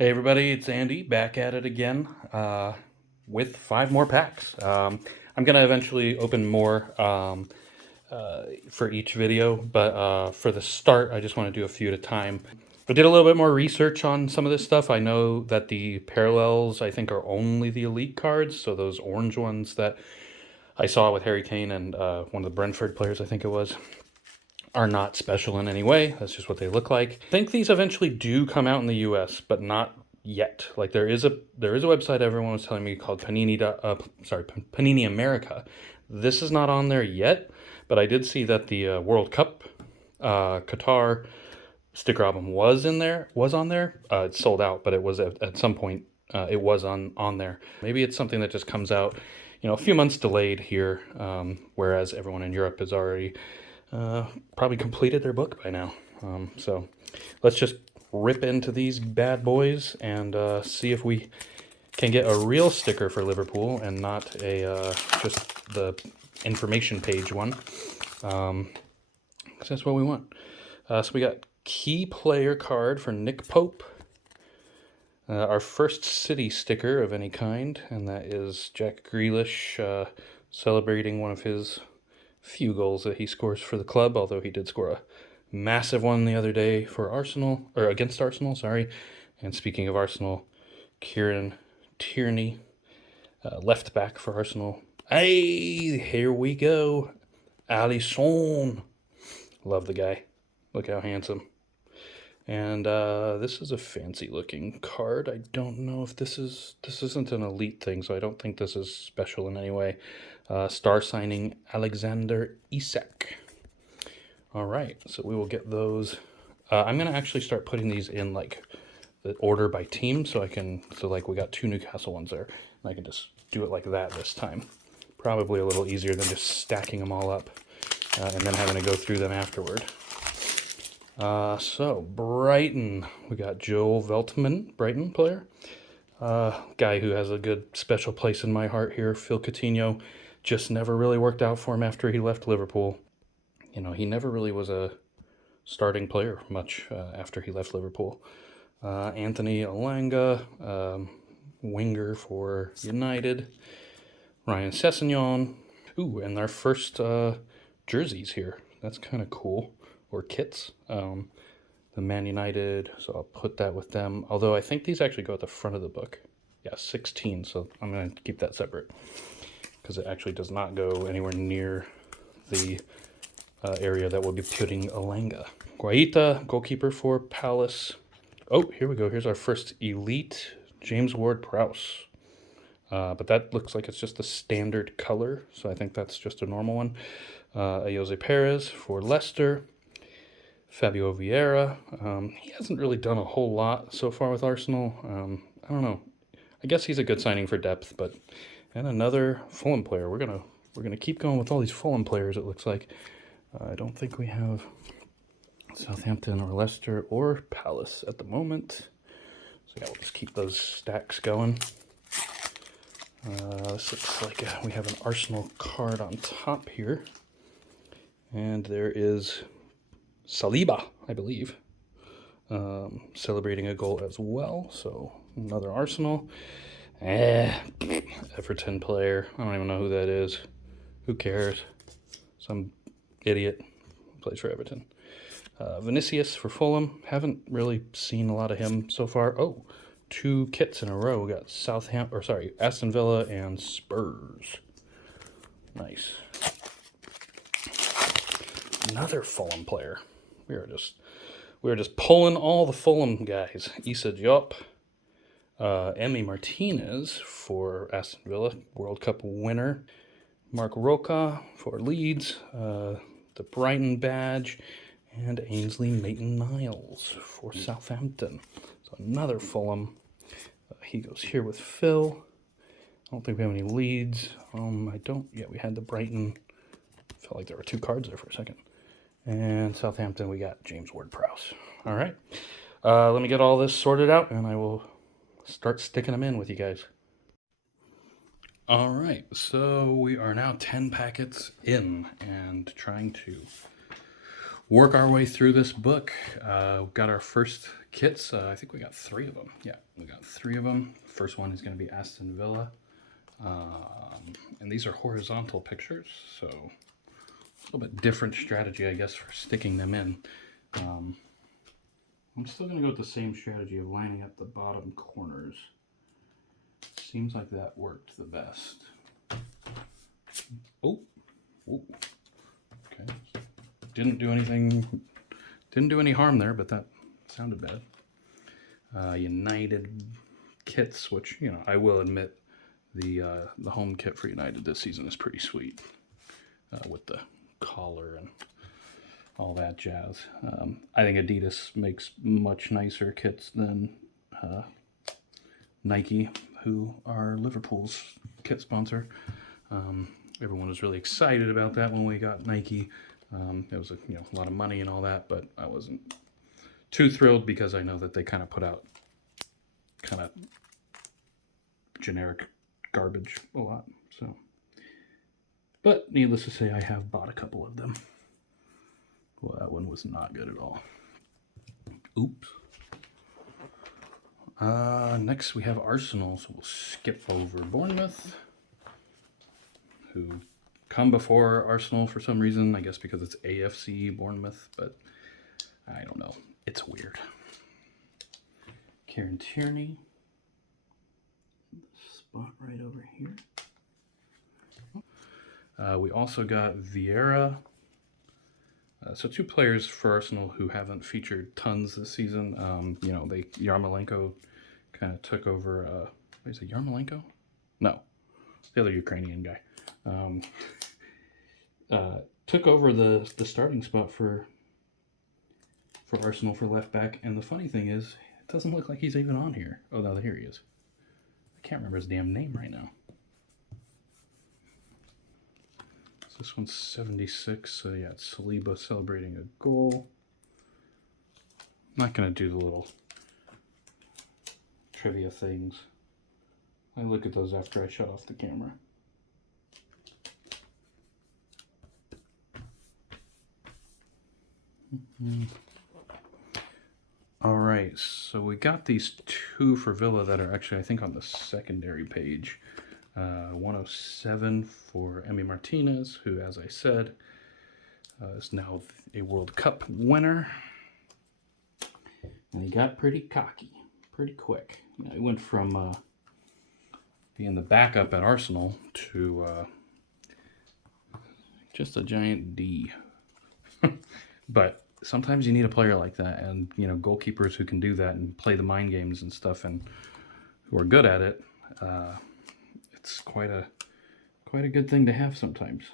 Hey everybody, it's Andy back at it again with 5 more packs. I'm gonna eventually open more for each video, but for the start, I just want to do a few at a time. I did a little bit more research on some of this stuff. I know that the parallels, I think, are only the elite cards, so those orange ones that I saw with Harry Kane and one of the Brentford players, I think it was, are not special in any way. That's just what they look like. I think these eventually do come out in the US, but not yet. Like there is a website everyone was telling me called Panini Panini America. This is not on there yet, but I did see that the World Cup Qatar sticker album was on there. It's sold out, but it was at some point it was on there. Maybe it's something that just comes out, a few months delayed here, whereas everyone in Europe has already probably completed their book by now. So let's just rip into these bad boys and see if we can get a real sticker for Liverpool and not a just the information page one. Because that's what we want. So we got key player card for Nick Pope. Our first City sticker of any kind, and that is Jack Grealish celebrating one of his few goals that he scores for the club, although he did score a massive one the other day for Arsenal, or against Arsenal, sorry. And speaking of Arsenal, Kieran Tierney, left back for Arsenal. Hey, here we go. Alisson. Love the guy. Look how handsome. And this is a fancy looking card. I don't know if this isn't an elite thing, so I don't think this is special in any way. Star signing Alexander Isak. All right, so we will get those. I'm gonna actually start putting these in like the order by team, so like we got 2 Newcastle ones there, and I can just do it like that this time. Probably a little easier than just stacking them all up and then having to go through them afterward. So Brighton, we got Joel Veltman, Brighton player. Guy who has a good special place in my heart here, Phil Coutinho. Just never really worked out for him after he left Liverpool. He never really was a starting player much after he left Liverpool. Anthony Elanga, winger for United. Ryan Sessegnon. Ooh, and our first jerseys here. That's kind of cool. Or kits. The Man United, so I'll put that with them. Although I think these actually go at the front of the book. Yeah, 16, so I'm going to keep that separate. Because it actually does not go anywhere near the area that we'll be putting Elanga. Guaita, goalkeeper for Palace. Oh, here we go. Here's our first elite James Ward-Prowse. But that looks like it's just the standard color, so I think that's just a normal one. Jose Perez for Leicester. Fabio Vieira. He hasn't really done a whole lot so far with Arsenal. I don't know. I guess he's a good signing for depth, but and another Fulham player. We're gonna keep going with all these Fulham players. It looks like. I don't think we have Southampton or Leicester or Palace at the moment. So yeah, we'll just keep those stacks going. This looks like we have an Arsenal card on top here. And there is Saliba, I believe, celebrating a goal as well. So another Arsenal. Everton player. I don't even know who that is. Who cares? Some idiot plays for Everton. Vinicius for Fulham. Haven't really seen a lot of him so far. Oh, 2 kits in a row. We got Aston Villa and Spurs. Nice. Another Fulham player. We are just pulling all the Fulham guys. Issa Diop, Emi Martinez for Aston Villa, World Cup winner. Mark Roca for Leeds, the Brighton badge, and Ainsley Maitland-Niles for Southampton. So another Fulham. He goes here with Phil. I don't think we have any Leeds. We had the Brighton. Felt like there were 2 cards there for a second. And Southampton, we got James Ward-Prowse. All right. Let me get all this sorted out, and I will start sticking them in with you guys. All right, so we are now 10 packets in and trying to work our way through this book. We've got our first kits. I think we got 3 of them. Yeah, we got 3 of them. First one is going to be Aston Villa. And these are horizontal pictures, so a little bit different strategy, I guess, for sticking them in. I'm still going to go with the same strategy of lining up the bottom corners. Seems like that worked the best. Oh, okay. Didn't do any harm there, but that sounded bad. United kits, which, you know, I will admit the home kit for United this season is pretty sweet, with the collar and all that jazz. I think Adidas makes much nicer kits than Nike, who are Liverpool's kit sponsor. Everyone was really excited about that when we got Nike. It was a lot of money and all that, but I wasn't too thrilled because I know that they kind of put out kind of generic garbage a lot. So, but needless to say, I have bought a couple of them. Well, that one was not good at all. Oops. Next we have Arsenal, so we'll skip over Bournemouth, who come before Arsenal for some reason. I guess because it's AFC Bournemouth, but I don't know. It's weird. Kieran Tierney. Spot right over here. We also got Vieira. So 2 players for Arsenal who haven't featured tons this season. Yarmolenko kind of took over. Is it Yarmolenko? No, the other Ukrainian guy. Took over the starting spot for Arsenal for left back. And the funny thing is, it doesn't look like he's even on here. Oh, no, here he is. I can't remember his damn name right now. So this one's 76. So yeah, it's Saliba celebrating a goal. I'm not going to do the little trivia things. I look at those after I shut off the camera. All right, so we got these 2 for Villa that are actually, I think, on the secondary page. 107 for Emi Martinez, who, as I said, is now a World Cup winner. And he got pretty cocky, pretty quick. He went from being the backup at Arsenal to just a giant D. But sometimes you need a player like that, and goalkeepers who can do that and play the mind games and stuff, and who are good at it. It's quite a good thing to have sometimes.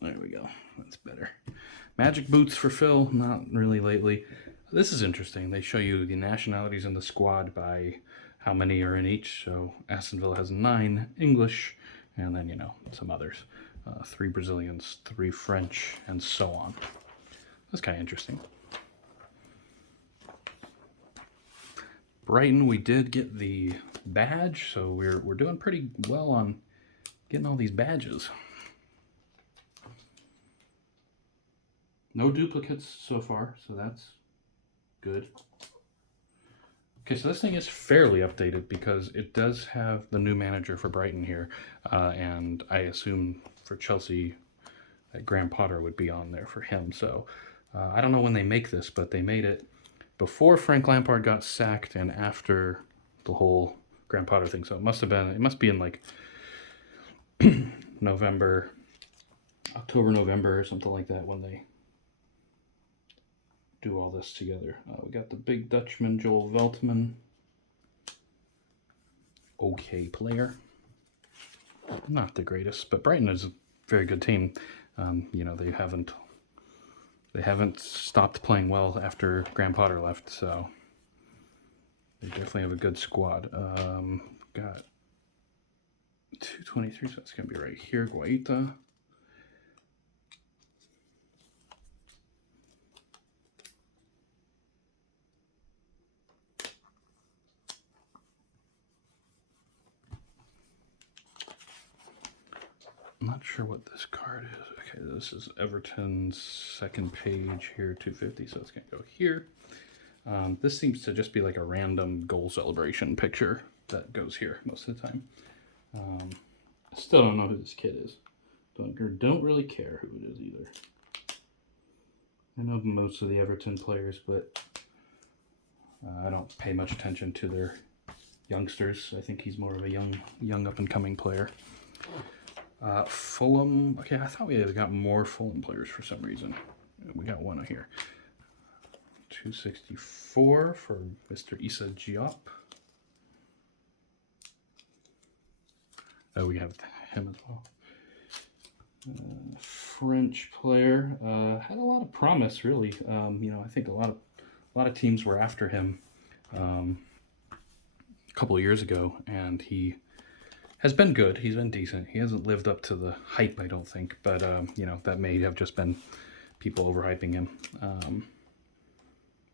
There we go. That's better. Magic boots for Phil. Not really lately. This is interesting. They show you the nationalities in the squad by how many are in each. So Aston Villa has 9 English, and then some others. 3 Brazilians, 3 French, and so on. That's kind of interesting. Brighton, we did get the badge, so we're doing pretty well on getting all these badges. No duplicates so far, so that's good. Okay, so this thing is fairly updated because it does have the new manager for Brighton here, and I assume for Chelsea that Graham Potter would be on there for him. So I don't know when they make this, but they made it before Frank Lampard got sacked and after the whole Graham Potter thing. So it must be in like October, November, or something like that when they do all this together. We got the big Dutchman, Joel Veltman. Okay player. Not the greatest, but Brighton is a very good team. They haven't stopped playing well after Graham Potter left, so they definitely have a good squad. Got 223, so that's going to be right here. Guaita. not sure what this card is. Okay, this is Everton's second page here, 250, so it's going to go here. This seems to just be like a random goal celebration picture that goes here most of the time. I still don't know who this kid is. Don't really care who it is either. I know most of the Everton players, but I don't pay much attention to their youngsters. I think he's more of a young up-and-coming player. Fulham. Okay, I thought we had got more Fulham players for some reason. We got one here. 264 for Mr. Issa Diop. Oh, we have him as well. French player, had a lot of promise, really. I think a lot of teams were after him a couple of years ago, and he has been good. He's been decent. He hasn't lived up to the hype, I don't think, but that may have just been people overhyping him.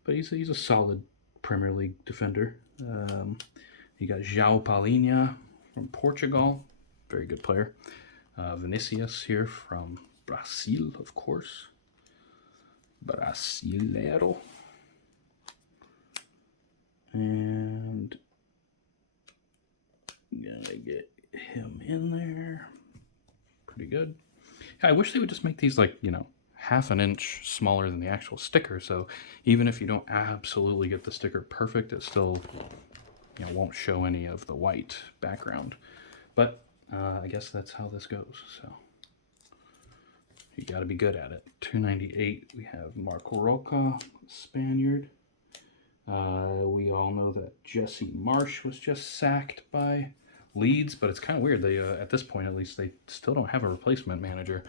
But he's a solid Premier League defender. You got João Palhinha from Portugal, very good player. Vinicius here from Brazil, of course. Brasileiro. And gotta get him in there. Pretty good. Yeah, I wish they would just make these half an inch smaller than the actual sticker, so even if you don't absolutely get the sticker perfect, it still won't show any of the white background. But I guess that's how this goes, so you got to be good at it. 298, we have Marco Roca, Spaniard. We all know that Jesse Marsh was just sacked by Leeds, but it's kind of weird. They, at this point at least, they still don't have a replacement manager.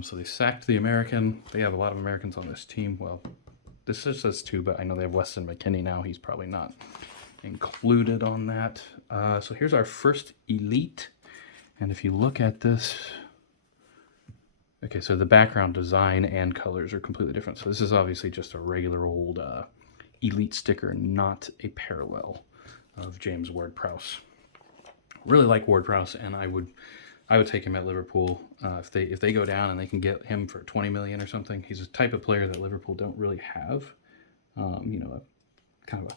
So they sacked the American. They have a lot of Americans on this team. Well, this just says 2, but I know they have Weston McKennie now. He's probably not included on that. So here's our first elite. And if you look at this, okay, so the background design and colors are completely different. So this is obviously just a regular old elite sticker, not a parallel of James Ward-Prowse. Really like Ward-Prowse, and I would take him at Liverpool if they go down and they can get him for 20 million or something. He's a type of player that Liverpool don't really have. A kind of a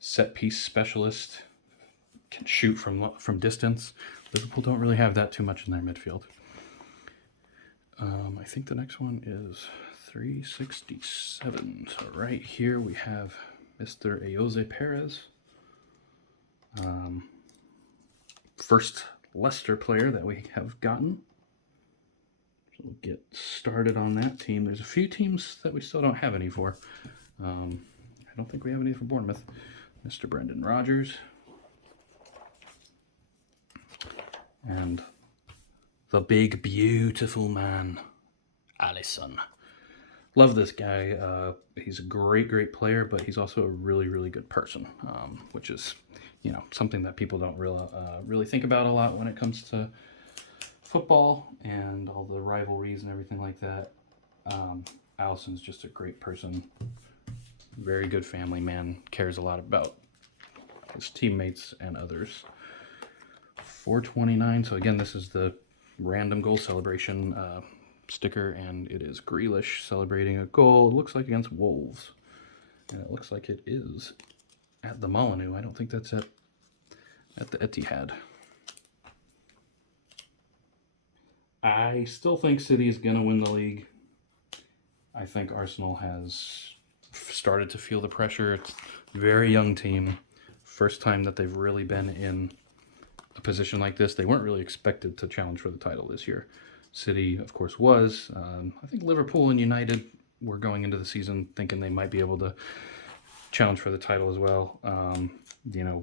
set piece specialist, can shoot from distance. Liverpool don't really have that too much in their midfield. I think the next one is 367. So right here we have Mr. Ayoze Perez. First Leicester player that we have gotten. So we'll get started on that team. There's a few teams that we still don't have any for. I don't think we have any for Bournemouth. Mr. Brendan Rodgers. And the big, beautiful man, Alisson. Love this guy. He's a great player, but he's also a really good person, which is, something that people don't really think about a lot when it comes to football and all the rivalries and everything like that. Alisson's just a great person, very good family man, cares a lot about his teammates and others. 429. So again, this is the random goal celebration sticker, and it is Grealish celebrating a goal. It looks like against Wolves, and it looks like it is at the Molineux. I don't think that's at the Etihad. I still think City is going to win the league. I think Arsenal has started to feel the pressure. It's a very young team. First time that they've really been in a position like this. They weren't really expected to challenge for the title this year. City, of course, was. I think Liverpool and United were going into the season thinking they might be able to challenge for the title as well.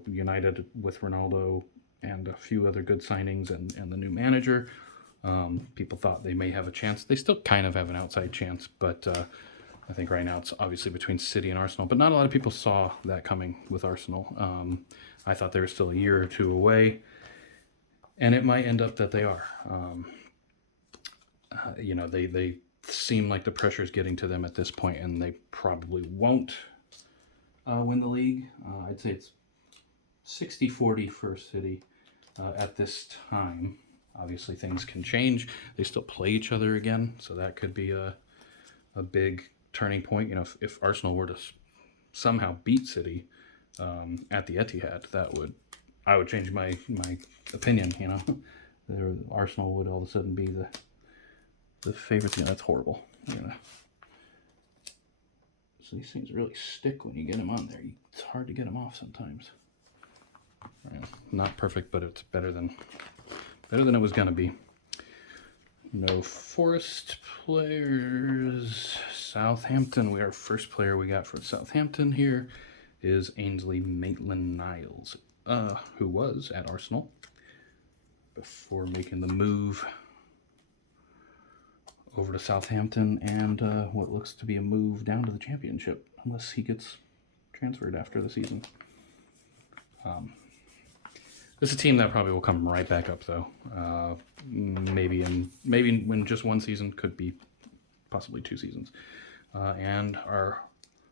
United with Ronaldo and a few other good signings and the new manager, people thought they may have a chance. They still kind of have an outside chance, but I think right now it's obviously between City and Arsenal, but not a lot of people saw that coming with Arsenal. I thought they were still a year or two away, and it might end up that they are. They seem like the pressure is getting to them at this point, and they probably won't win the league. I'd say it's 60-40 for City at this time. Obviously, things can change. They still play each other again, so that could be a big turning point. You know, if Arsenal were to somehow beat City at the Etihad, I would change my opinion. You know, Arsenal would all of a sudden be the favorites. You know, that's horrible. You know. So these things really stick when you get them on there. It's hard to get them off sometimes. Not perfect, but it's better than it was gonna be. No Forest players. Southampton. Our first player we got for Southampton here is Ainsley Maitland-Niles, who was at Arsenal before making the move over to Southampton and what looks to be a move down to the Championship, unless he gets transferred after the season. This is a team that probably will come right back up, though. Maybe when just one season, could be possibly 2 seasons. And our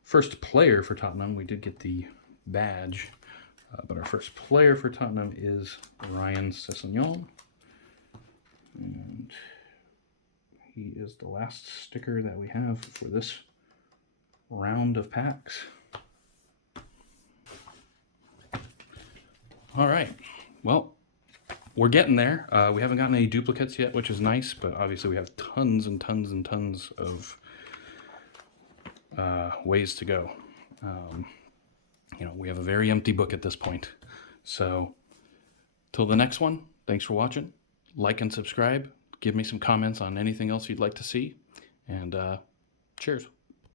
first player for Tottenham, we did get the badge, but our first player for Tottenham is Ryan Sessegnon. And he is the last sticker that we have for this round of packs. All right. Well, we're getting there. We haven't gotten any duplicates yet, which is nice, but obviously we have tons and tons and tons of ways to go. You know, we have a very empty book at this point. So, till the next one, thanks for watching. Like and subscribe. Give me some comments on anything else you'd like to see. And cheers.